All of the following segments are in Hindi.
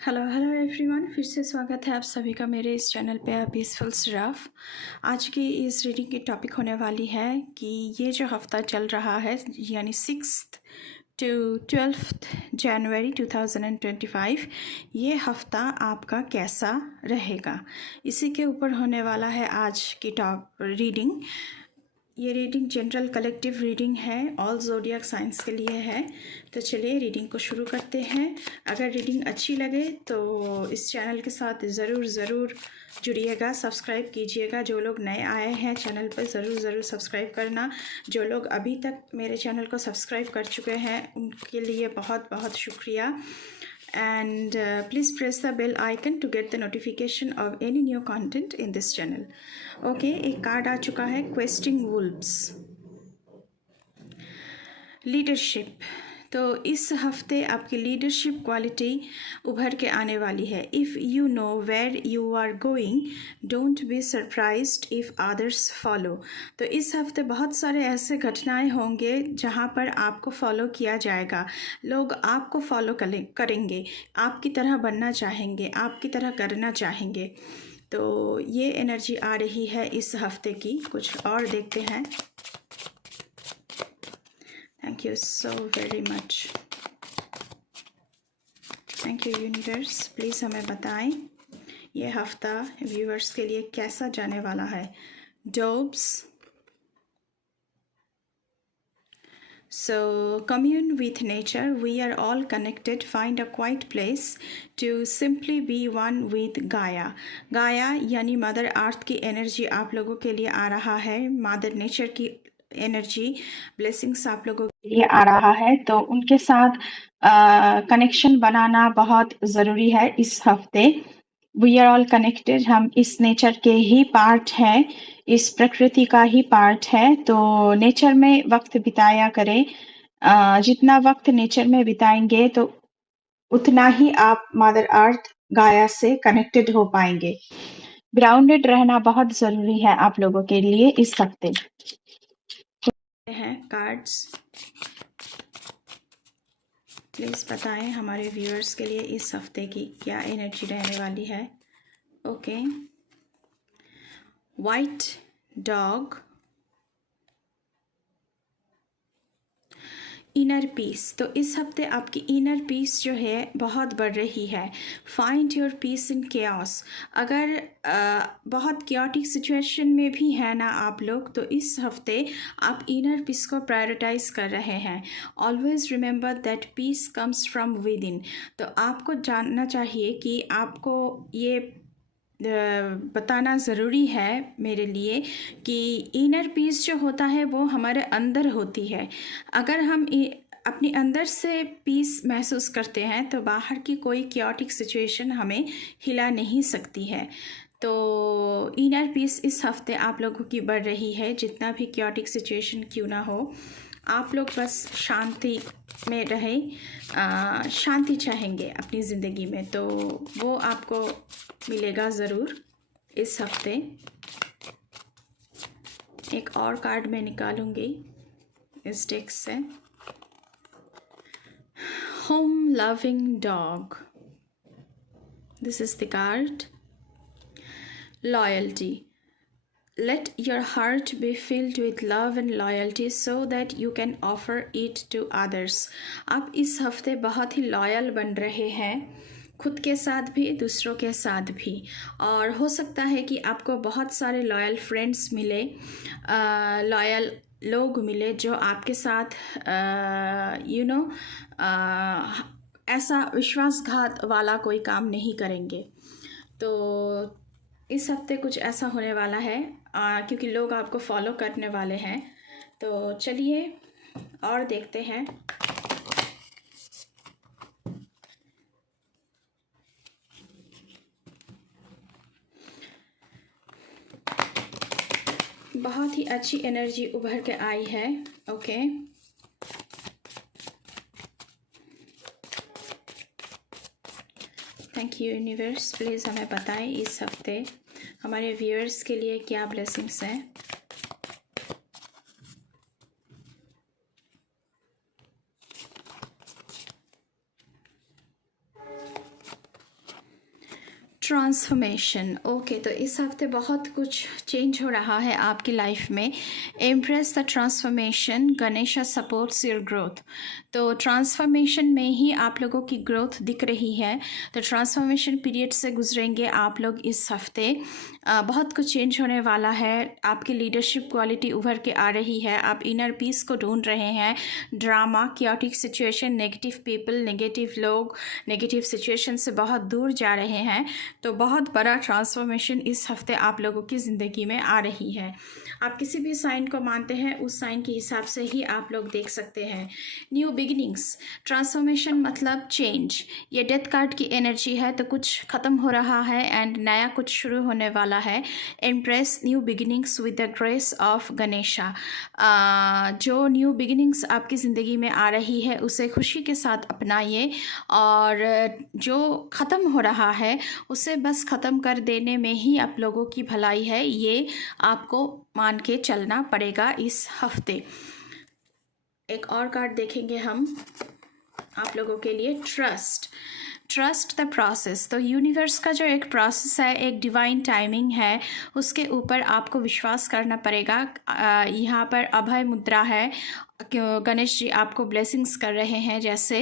हेलो हेलो एवरीवन, फिर से स्वागत है आप सभी का मेरे इस चैनल पे पीसफुल सिराफ। आज की इस रीडिंग की टॉपिक होने वाली है कि ये जो हफ़्ता चल रहा है यानी 6th to 12th जनवरी 2025, ये हफ़्ता आपका कैसा रहेगा, इसी के ऊपर होने वाला है आज की टॉप रीडिंग। ये रीडिंग जनरल कलेक्टिव रीडिंग है, ऑल ज़ोडिएक साइंस के लिए है। तो चलिए रीडिंग को शुरू करते हैं। अगर रीडिंग अच्छी लगे तो इस चैनल के साथ ज़रूर जुड़िएगा, सब्सक्राइब कीजिएगा। जो लोग नए आए हैं चैनल पर ज़रूर सब्सक्राइब करना। जो लोग अभी तक मेरे चैनल को सब्सक्राइब कर चुके हैं उनके लिए बहुत बहुत शुक्रिया। And please press the bell icon to get the notification of any new content in this channel. Okay, एक कार्ड आ चुका है, क्वेस्टिंग वुल्व्स, लीडरशिप। तो इस हफ्ते आपकी लीडरशिप क्वालिटी उभर के आने वाली है। If you know where you are going, don't be surprised if others follow. तो इस हफ्ते बहुत सारे ऐसे घटनाएं होंगे जहां पर आपको फॉलो किया जाएगा। लोग आपको फॉलो करेंगे, आपकी तरह बनना चाहेंगे, आपकी तरह करना चाहेंगे। तो ये एनर्जी आ रही है इस हफ्ते की। कुछ और देखते हैं। Thank you so very much. Thank you universe. Please हमें बताएं ये हफ्ता व्यूअर्स के लिए कैसा जाने वाला है। Dobbs. So commune with nature. We are all connected. Find a quiet place to simply be one with Gaia. Gaia यानी मदर अर्थ की एनर्जी आप लोगों के लिए आ रहा है। मदर नेचर की एनर्जी, ब्लेसिंग्स आप लोगों के लिए आ रहा है। तो उनके साथ कनेक्शन बनाना बहुत ज़रूरी है इस हफ्ते। We are all connected. हम इस नेचर के ही पार्ट हैं, इस प्रकृति का ही पार्ट है। तो नेचर में वक्त बिताया करें। जितना वक्त नेचर में बिताएंगे तो उतना ही आप मदर अर्थ गाया से कनेक्टेड हो पाएंगे। ग्राउंडेड रहना बहुत ज़रूरी है आप लोगों के लिए इस हफ्ते। हैं कार्ड्स, प्लीज़ बताएं हमारे व्यूअर्स के लिए इस हफ्ते की क्या एनर्जी रहने वाली है। Okay, white dog, inner peace. तो इस हफ्ते आपकी इनर पीस जो है बहुत बढ़ रही है। Find your peace in chaos. अगर बहुत क्योटिक सिचुएशन में भी है ना आप लोग, तो इस हफ्ते आप इनर पीस को प्रायोरिटाइज कर रहे हैं। Always remember that peace comes from within. तो आपको जानना चाहिए कि आपको ये बताना ज़रूरी है मेरे लिए कि इनर पीस जो होता है वो हमारे अंदर होती है। अगर हम अपने अंदर से पीस महसूस करते हैं तो बाहर की कोई क्योटिक सिचुएशन हमें हिला नहीं सकती है। तो इनर पीस इस हफ्ते आप लोगों की बढ़ रही है। जितना भी क्योटिक सिचुएशन क्यों ना हो, आप लोग बस शांति में रहें, शांति चाहेंगे अपनी ज़िंदगी में, तो वो आपको मिलेगा ज़रूर इस हफ्ते। एक और कार्ड मैं निकालूंगी इस डेक से। Home loving dog, this is the card. Loyalty, let your heart be filled with love and loyalty so that you can offer it to others. आप इस हफ्ते बहुत ही लॉयल बन रहे हैं, खुद के साथ भी दूसरों के साथ भी। और हो सकता है कि आपको बहुत सारे लॉयल फ्रेंड्स मिले, लॉयल लोग मिले जो आपके साथ ऐसा विश्वासघात वाला कोई काम नहीं करेंगे। तो इस हफ्ते कुछ ऐसा होने वाला है क्योंकि लोग आपको फॉलो करने वाले हैं। तो चलिए और देखते हैं। बहुत ही अच्छी एनर्जी उभर के आई है। Okay, thank you universe. Please हमें बताएं इस हफ्ते हमारे व्यूअर्स के लिए क्या ब्लेसिंग्स हैं। ट्रांसफॉर्मेशन। ओके, तो इस हफ्ते बहुत कुछ चेंज हो रहा है आपकी लाइफ में। Empress the transformation, Ganesha supports your growth. तो ट्रांसफॉर्मेशन में ही आप लोगों की ग्रोथ दिख रही है। तो ट्रांसफॉर्मेशन पीरियड से गुजरेंगे आप लोग इस हफ्ते। बहुत कुछ चेंज होने वाला है। आपकी लीडरशिप क्वालिटी उभर के आ रही है। आप इनर पीस को ढूंढ रहे हैं। Drama, chaotic situation, negative people, negative लोग, नेगेटिव सिचुएशन से बहुत दूर जा रहे हैं। तो बहुत बड़ा ट्रांसफॉर्मेशन इस हफ्ते आप लोगों की ज़िंदगी में आ रही है। आप किसी भी साइन को मानते हैं उस साइन के हिसाब से ही आप लोग देख सकते हैं। न्यू बिगिनिंग्स, ट्रांसफॉर्मेशन मतलब चेंज। ये डेथ कार्ड की एनर्जी है, तो कुछ ख़त्म हो रहा है एंड नया कुछ शुरू होने वाला है। Empress new beginnings with the grace of Ganesha. जो न्यू बिगिनिंग्स आपकी ज़िंदगी में आ रही है उसे खुशी के साथ अपनाइए, और जो ख़त्म हो रहा है उसे बस ख़त्म कर देने में ही आप लोगों की भलाई है। ये आपको मान के चलना पड़ेगा इस हफ्ते। एक और कार्ड देखेंगे हम आप लोगों के लिए। Trust the process. तो यूनिवर्स का जो एक प्रोसेस है, एक डिवाइन टाइमिंग है, उसके ऊपर आपको विश्वास करना पड़ेगा। यहाँ पर अभय मुद्रा है। गणेश जी आपको ब्लेसिंग्स कर रहे हैं। जैसे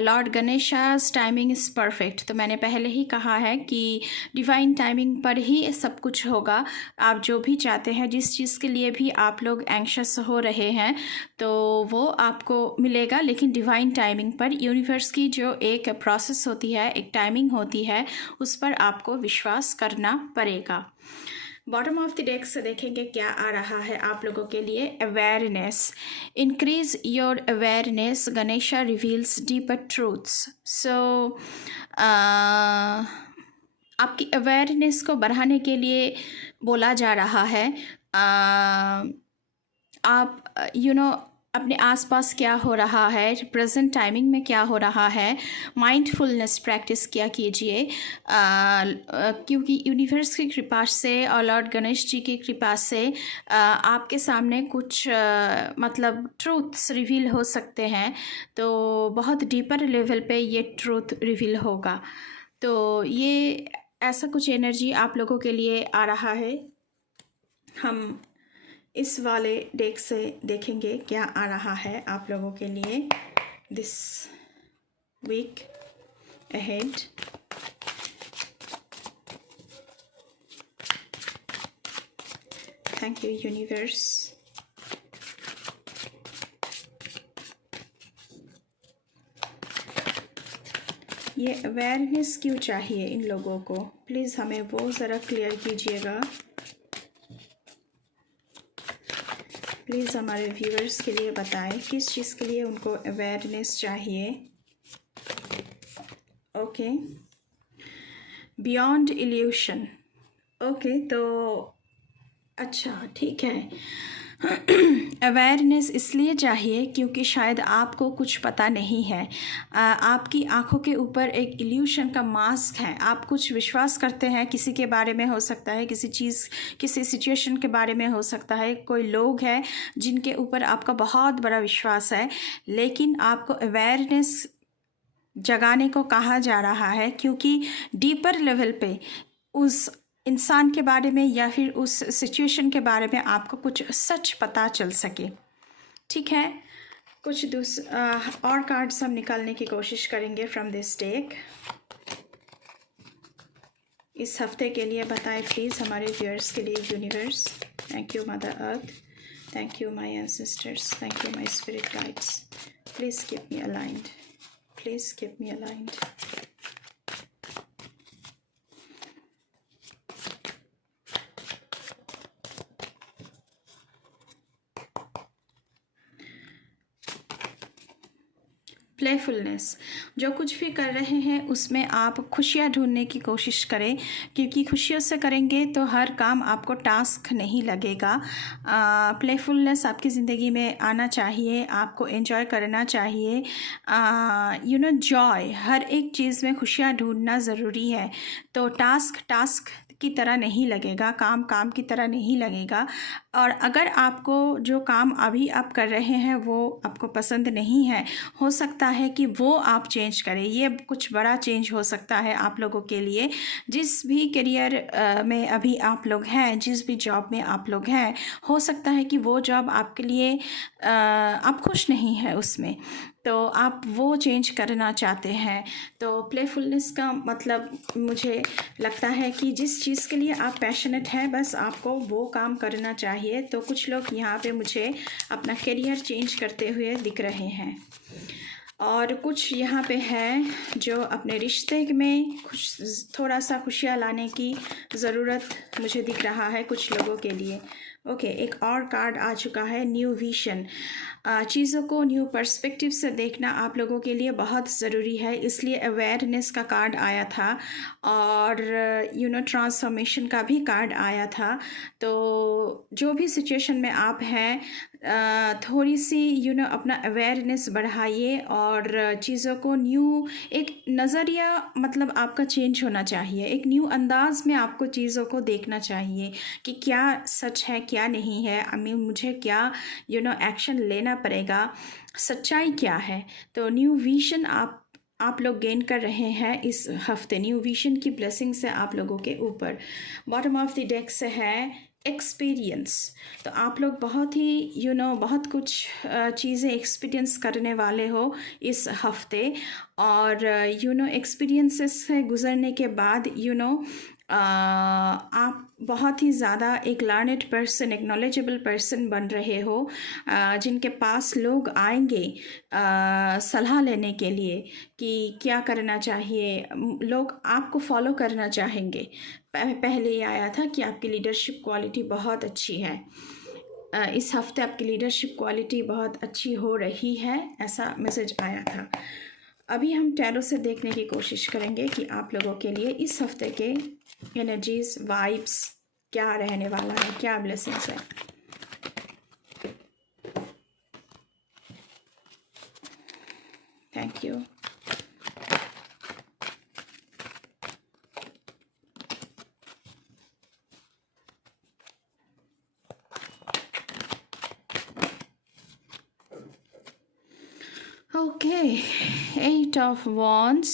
लॉर्ड गणेशा's टाइमिंग इज़ परफेक्ट। तो मैंने पहले ही कहा है कि डिवाइन टाइमिंग पर ही सब कुछ होगा। आप जो भी चाहते हैं, जिस चीज़ के लिए भी आप लोग एंग्शियस हो रहे हैं, तो वो आपको मिलेगा, लेकिन डिवाइन टाइमिंग पर। यूनिवर्स की जो एक प्रोसेस होती है, एक टाइमिंग होती है, उस पर आपको विश्वास करना पड़ेगा। बॉटम ऑफ द डेक से देखेंगे क्या आ रहा है आप लोगों के लिए। Awareness, increase your awareness, Ganesha reveals deeper truths. So आपकी अवेयरनेस को बढ़ाने के लिए बोला जा रहा है। आप अपने आसपास क्या हो रहा है, प्रेजेंट टाइमिंग में क्या हो रहा है, माइंडफुलनेस प्रैक्टिस किया कीजिए। क्योंकि यूनिवर्स की कृपा से और लॉर्ड गणेश जी की कृपा से आपके सामने कुछ मतलब ट्रूथ्स रिवील हो सकते हैं। तो बहुत डीपर लेवल पे ये ट्रूथ रिवील होगा। तो ये ऐसा कुछ एनर्जी आप लोगों के लिए आ रहा है। हम इस वाले डेक से देखेंगे क्या आ रहा है आप लोगों के लिए this week ahead. Thank you universe. ये अवेयरनेस क्यों चाहिए इन लोगों को, प्लीज़ हमें वो ज़रा क्लियर कीजिएगा। प्लीज़ हमारे व्यूअर्स के लिए बताएं किस चीज़ के लिए उनको अवेयरनेस चाहिए। Okay, beyond evolution. ओके, तो अच्छा ठीक है। अवेयरनेस इसलिए चाहिए क्योंकि शायद आपको कुछ पता नहीं है। आपकी आंखों के ऊपर एक इल्यूशन का मास्क है। आप कुछ विश्वास करते हैं, किसी के बारे में हो सकता है, किसी चीज़, किसी सिचुएशन के बारे में हो सकता है, कोई लोग हैं जिनके ऊपर आपका बहुत बड़ा विश्वास है, लेकिन आपको अवेयरनेस जगाने को कहा जा रहा है क्योंकि डीपर लेवल पे उस इंसान के बारे में या फिर उस सिचुएशन के बारे में आपको कुछ सच पता चल सके। ठीक है, कुछ और कार्ड्स हम निकालने की कोशिश करेंगे फ्रॉम दिस डेक। इस हफ्ते के लिए बताएं प्लीज़ हमारे व्यूअर्स के लिए universe. Thank you mother earth, thank you my ancestors, thank you my spirit guides. Please keep me aligned, please keep me aligned. Playfulness, जो कुछ भी कर रहे हैं उसमें आप खुशियाँ ढूंढने की कोशिश करें, क्योंकि खुशियों से करेंगे तो हर काम आपको टास्क नहीं लगेगा। प्लेफुलनेस आपकी ज़िंदगी में आना चाहिए, आपको एंजॉय करना चाहिए। जॉय, हर एक चीज़ में खुशियाँ ढूंढना ज़रूरी है। तो टास्क की तरह नहीं लगेगा, काम काम की तरह नहीं लगेगा। और अगर आपको जो काम अभी आप कर रहे हैं वो आपको पसंद नहीं है, हो सकता है कि वो आप चेंज करें। ये कुछ बड़ा चेंज हो सकता है आप लोगों के लिए। जिस भी करियर में अभी आप लोग हैं, जिस भी जॉब में आप लोग हैं, हो सकता है कि वो जॉब आपके लिए आप खुश नहीं है उसमें, तो आप वो चेंज करना चाहते हैं। तो प्लेफुलनेस का मतलब मुझे लगता है कि जिस चीज़ के लिए आप पैशनेट हैं, बस आपको वो काम करना चाहिए। तो कुछ लोग यहाँ पे मुझे अपना करियर चेंज करते हुए दिख रहे हैं, और कुछ यहाँ पे है जो अपने रिश्ते में थोड़ा सा खुशियाँ लाने की ज़रूरत मुझे दिख रहा है कुछ लोगों के लिए। ओके, एक और कार्ड आ चुका है, न्यू विजन। चीज़ों को न्यू पर्सपेक्टिव से देखना आप लोगों के लिए बहुत ज़रूरी है, इसलिए अवेयरनेस का कार्ड आया था, और ट्रांसफॉर्मेशन का भी कार्ड आया था। तो जो भी सिचुएशन में आप हैं, थोड़ी सी अपना अवेयरनेस बढ़ाइए, और चीज़ों को न्यू एक नज़रिया मतलब आपका चेंज होना चाहिए। एक न्यू अंदाज में आपको चीज़ों को देखना चाहिए कि क्या सच है क्या नहीं है, मुझे क्या एक्शन लेना पड़ेगा, सच्चाई क्या है। तो न्यू विजन आप लोग गेन कर रहे हैं इस हफ्ते। न्यू विजन की ब्लेसिंग से आप लोगों के ऊपर। बॉटम ऑफ द डेक से है एक्सपीरियंस। तो आप लोग बहुत ही बहुत कुछ चीज़ें एक्सपीरियंस करने वाले हो इस हफ्ते, और एक्सपीरियंसेस से गुज़रने के बाद आप बहुत ही ज़्यादा एक लर्नड पर्सन, एक नॉलेजेबल पर्सन बन रहे हो, जिनके पास लोग आएंगे सलाह लेने के लिए कि क्या करना चाहिए। लोग आपको फॉलो करना चाहेंगे। पहले ये आया था कि आपकी लीडरशिप क्वालिटी बहुत अच्छी है। इस हफ्ते आपकी लीडरशिप क्वालिटी बहुत अच्छी हो रही है, ऐसा मैसेज आया था। अभी हम टैरो से देखने की कोशिश करेंगे कि आप लोगों के लिए इस हफ्ते के एनर्जीज, वाइब्स क्या रहने वाला है, क्या ब्लेसिंग्स है। Thank you. Okay, 8 of Wands.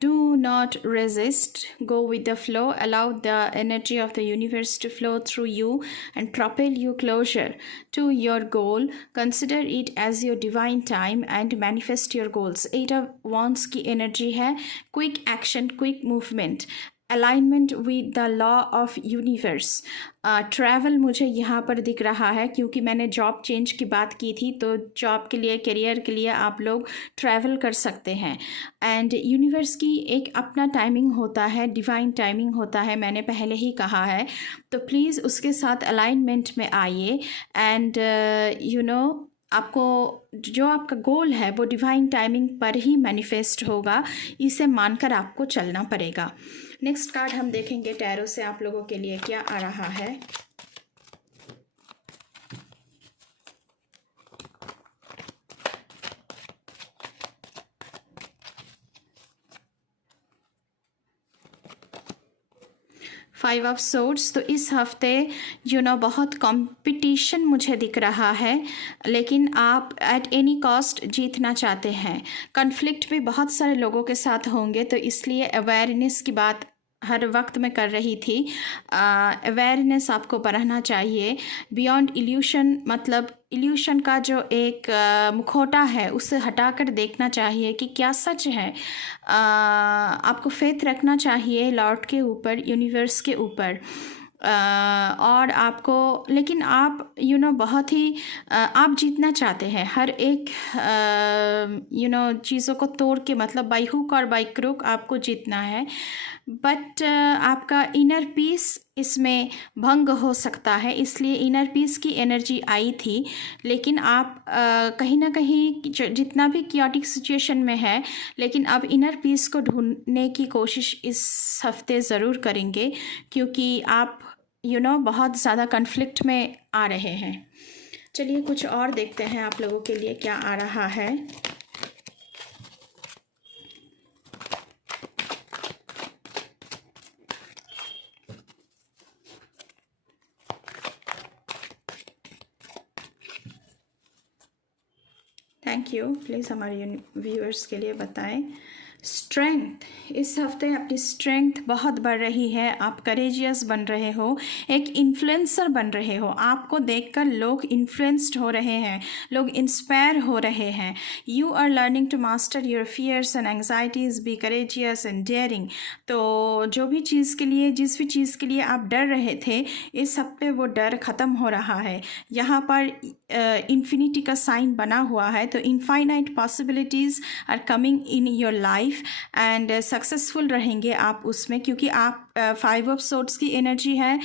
Do not resist, go with the flow, allow the energy of the universe to flow through you and propel you closer to your goal. Consider it as your divine time and manifest your goals. 8 of Wands की energy है quick action, quick movement, alignment with the law of universe. Travel मुझे यहाँ पर दिख रहा है, क्योंकि मैंने जॉब चेंज की बात की थी, तो जॉब के लिए, करियर के लिए आप लोग ट्रैवल कर सकते हैं। एंड यूनिवर्स की एक अपना टाइमिंग होता है, डिवाइन टाइमिंग होता है, मैंने पहले ही कहा है। तो प्लीज़ उसके साथ अलाइनमेंट में आइए, एंड आपको जो आपका गोल है वो डिवाइन टाइमिंग पर ही मैनिफेस्ट होगा, इसे मानकर आपको चलना पड़ेगा। नेक्स्ट कार्ड हम देखेंगे टैरो से आप लोगों के लिए क्या आ रहा है। Five of swords. तो इस हफ्ते बहुत कंपटीशन मुझे दिख रहा है, लेकिन आप एट एनी कॉस्ट जीतना चाहते हैं। कॉन्फ्लिक्ट भी बहुत सारे लोगों के साथ होंगे, तो इसलिए अवेयरनेस की बात हर वक्त मैं कर रही थी। अवेयरनेस आपको बढ़ाना चाहिए। बियॉन्ड इल्यूशन, मतलब इल्यूशन का जो एक मुखौटा है उसे हटाकर देखना चाहिए कि क्या सच है। आपको फेथ रखना चाहिए लॉर्ड के ऊपर, यूनिवर्स के ऊपर। और आपको, लेकिन आप बहुत ही आप जीतना चाहते हैं हर एक चीज़ों को तोड़ के, मतलब बाई हुक और बाई क्रुक आपको जीतना है। बट आपका इनर पीस इसमें भंग हो सकता है, इसलिए इनर पीस की एनर्जी आई थी, लेकिन आप कहीं ना कहीं जितना भी क्योटिक सिचुएशन में है, लेकिन अब इनर पीस को ढूंढने की कोशिश इस हफ्ते ज़रूर करेंगे, क्योंकि आप बहुत ज़्यादा कन्फ्लिक्ट में आ रहे हैं। चलिए कुछ और देखते हैं आप लोगों के लिए क्या आ रहा है। Thank you. प्लीज़ हमारे व्यूअर्स के लिए बताएं। स्ट्रेंथ, इस हफ्ते अपनी स्ट्रेंथ बहुत बढ़ रही है। आप करेजियस बन रहे हो, एक इन्फ्लुएंसर बन रहे हो। आपको देखकर लोग इन्फ्लुएंस्ड हो रहे हैं, लोग इंस्पायर हो रहे हैं। You are learning to master your fears and anxieties, be courageous and daring. तो जो भी चीज़ के लिए, जिस भी चीज़ के लिए आप डर रहे थे, इस हफ्ते वो डर ख़त्म हो रहा है। यहाँ पर इन्फिनिटी का साइन बना हुआ है, तो infinite possibilities are coming in your life and successful रहेंगे आप उसमें, क्योंकि आप 5 ऑफ सोर्ड्स की एनर्जी है,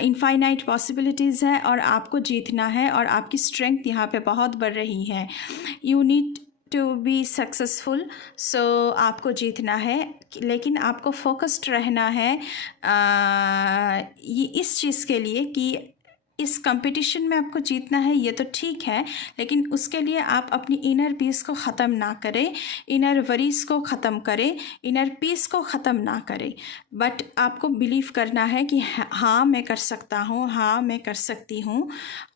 इनफाइनाइट पॉसिबिलिटीज़ है और आपको जीतना है और आपकी स्ट्रेंथ यहाँ पे बहुत बढ़ रही है। You need to be successful, so आपको जीतना है, लेकिन आपको फोकस्ड रहना है ये इस चीज़ के लिए कि इस कंपटीशन में आपको जीतना है। ये तो ठीक है, लेकिन उसके लिए आप अपनी इनर पीस को ख़त्म ना करें, इनर वरीज को ख़त्म करें, इनर पीस को ख़त्म ना करें। बट आपको बिलीव करना है कि हाँ मैं कर सकता हूँ, हाँ मैं कर सकती हूँ।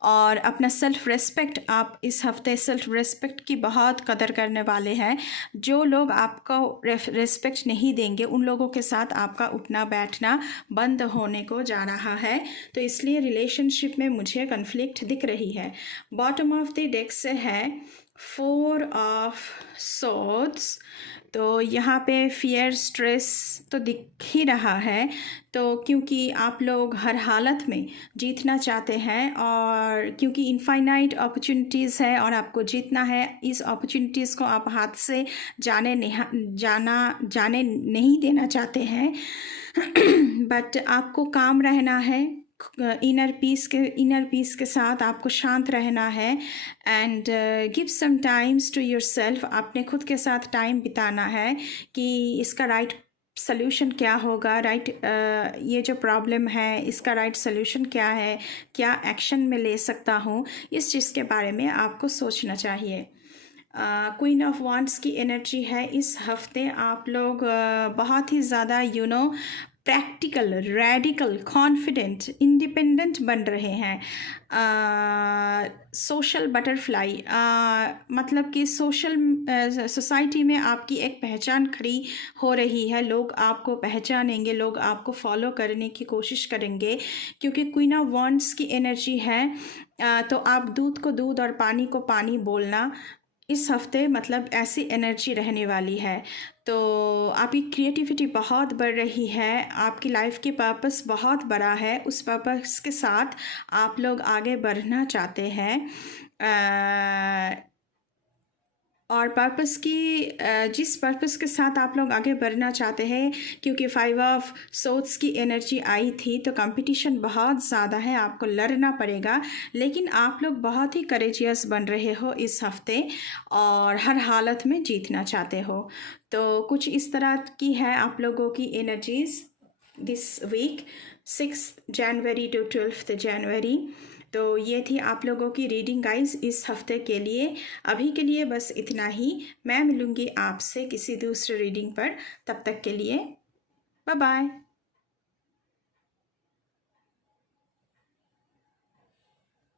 और अपना सेल्फ़ रेस्पेक्ट, आप इस हफ्ते सेल्फ़ रेस्पेक्ट की बहुत कदर करने वाले हैं। जो लोग आपको रेस्पेक्ट नहीं देंगे, उन लोगों के साथ आपका उठना बैठना बंद होने को जा रहा है। तो इसलिए रिलेशनशिप में मुझे कन्फ्लिक्ट दिख रही है। बॉटम ऑफ द डेक से है 4 ऑफ सोर्ड्स, तो यहाँ पे फियर, स्ट्रेस तो दिख ही रहा है। तो क्योंकि आप लोग हर हालत में जीतना चाहते हैं और क्योंकि इनफाइनाइट अपॉर्चुनिटीज़ है और आपको जीतना है, इस अपॉर्चुनिटीज़ को आप हाथ से जाने नहीं देना चाहते हैं। बट आपको काम रहना है, इनर पीस के साथ आपको शांत रहना है and give some times to yourself. आपने खुद के साथ टाइम बिताना है कि इसका राइट सल्यूशन क्या होगा, ये जो प्रॉब्लम है इसका राइट सल्यूशन क्या है, क्या एक्शन में ले सकता हूँ, इस चीज़ के बारे में आपको सोचना चाहिए। क्वीन ऑफ वांड्स की एनर्जी है। इस हफ्ते आप लोग बहुत ही ज़्यादा प्रैक्टिकल, रेडिकल, कॉन्फिडेंट, इंडिपेंडेंट बन रहे हैं। सोशल बटरफ्लाई, मतलब कि सोसाइटी में आपकी एक पहचान खड़ी हो रही है। लोग आपको पहचानेंगे, लोग आपको फॉलो करने की कोशिश करेंगे, क्योंकि क्वीन ऑफ वांड्स की एनर्जी है। तो आप दूध को दूध और पानी को पानी बोलना इस हफ्ते, मतलब ऐसी एनर्जी रहने वाली है। तो आपकी क्रिएटिविटी बहुत बढ़ रही है, आपकी लाइफ की पर्पस बहुत बड़ा है, उस पर्पस के साथ आप लोग आगे बढ़ना चाहते हैं। और पर्पस की जिस पर्पस के साथ आप लोग आगे बढ़ना चाहते हैं, क्योंकि 5 ऑफ सोर्ड्स की एनर्जी आई थी, तो कंपटीशन बहुत ज़्यादा है, आपको लड़ना पड़ेगा। लेकिन आप लोग बहुत ही करेजियस बन रहे हो इस हफ्ते और हर हालत में जीतना चाहते हो। तो कुछ इस तरह की है आप लोगों की energies this week, 6 January to 12 January. तो ये थी आप लोगों की रीडिंग गाइस इस हफ्ते के लिए। अभी के लिए बस इतना ही। मैं मिलूँगी आपसे किसी दूसरे रीडिंग पर, तब तक के लिए बाय बाय।